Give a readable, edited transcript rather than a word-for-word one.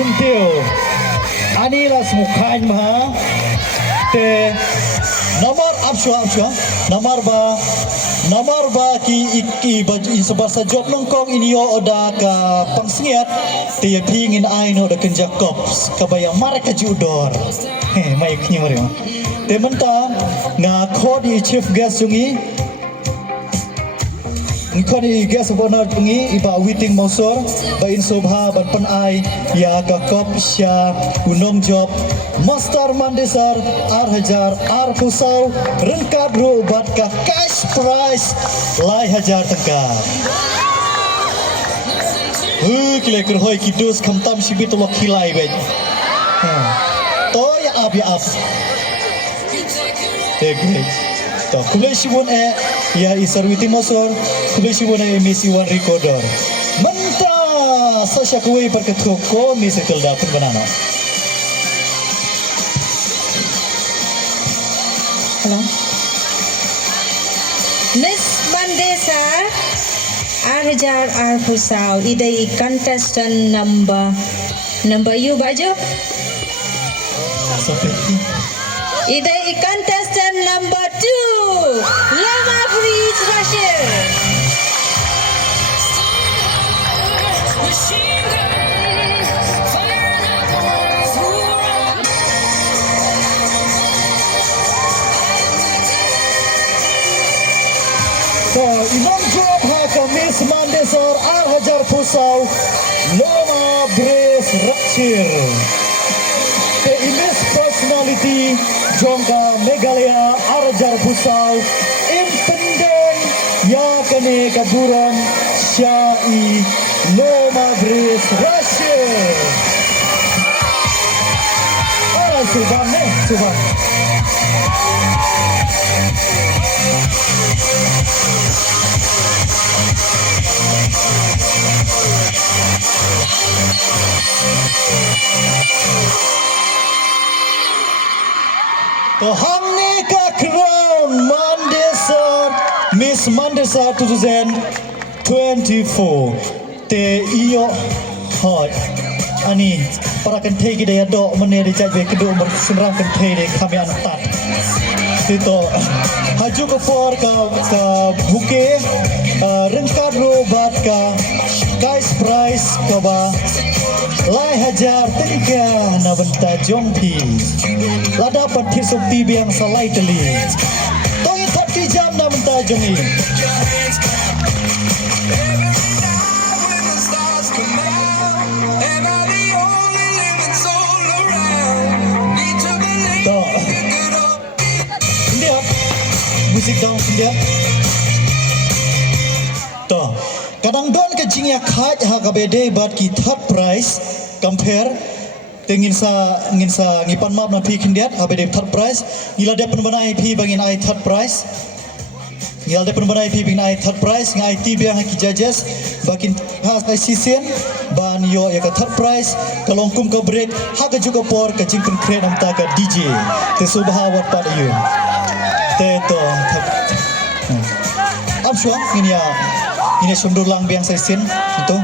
sentil anilah semukain maha te nomor absua nomor ba ki iki baju sebasa job nongkong ini yo oda ka pangsingiat te pingin aino da kenjakop kabaya marka judor mai knyori te menta nga khodi chief guest jungi Ngkoni guest honor pungi iba witing mosor ba in sobha ban panai ya ka kop sya unong job master mandesar ar pusau rengkat ru bat ka cash prize lai hajar tengka kile kerhoi kidus kamtam sibit lo khilai be to ya ab great to kulai sibun ya isar witing mosor kulai sibun emisi wan recorder menta sasya kuwi perketoko musical dapun banana. Hello. Miss Mandesa Arjar Arfusau idai contestant number you baju idai contestant number 2 Lama Breeze Rashid. Imam job haka Miss Mandesar Arhajar Pusau Loma Breeze Rashid. The immense personality Jongka Megalaya Arjar Pusau Impenden ya kene kaburan Syai Loma Breeze Rashid. Suban. To hamne ka crown Mandesar Miss Mandesar 2024 te iyo hot ani para kan thei gidaya do mane de chajbe kedo umur sunram kan thei de kami antat tito haju ko for ka buke rengkat ro bat ka guys price ka ba lai hajar tengka na benta jongpi lada pathi sukti biang salai teli toy 30 jam na benta jongi musik down dia to kadang don ke jingya khaj ha ka bede bat ki third prize compare tengin sa ngipan map na phi khindiat ha bede third prize ngila de pen banai phi bangin ai third prize ngila de pen banai phi bangin ai third prize ngai ti biang ha ki judges bakin ha sai sisen ban yo ya ka third prize kalongkum ka break ha ka juga por ka jingkan kre nam ta ka DJ te subha wat pa you Teto, am suang ini sundur lang biang sesin itu.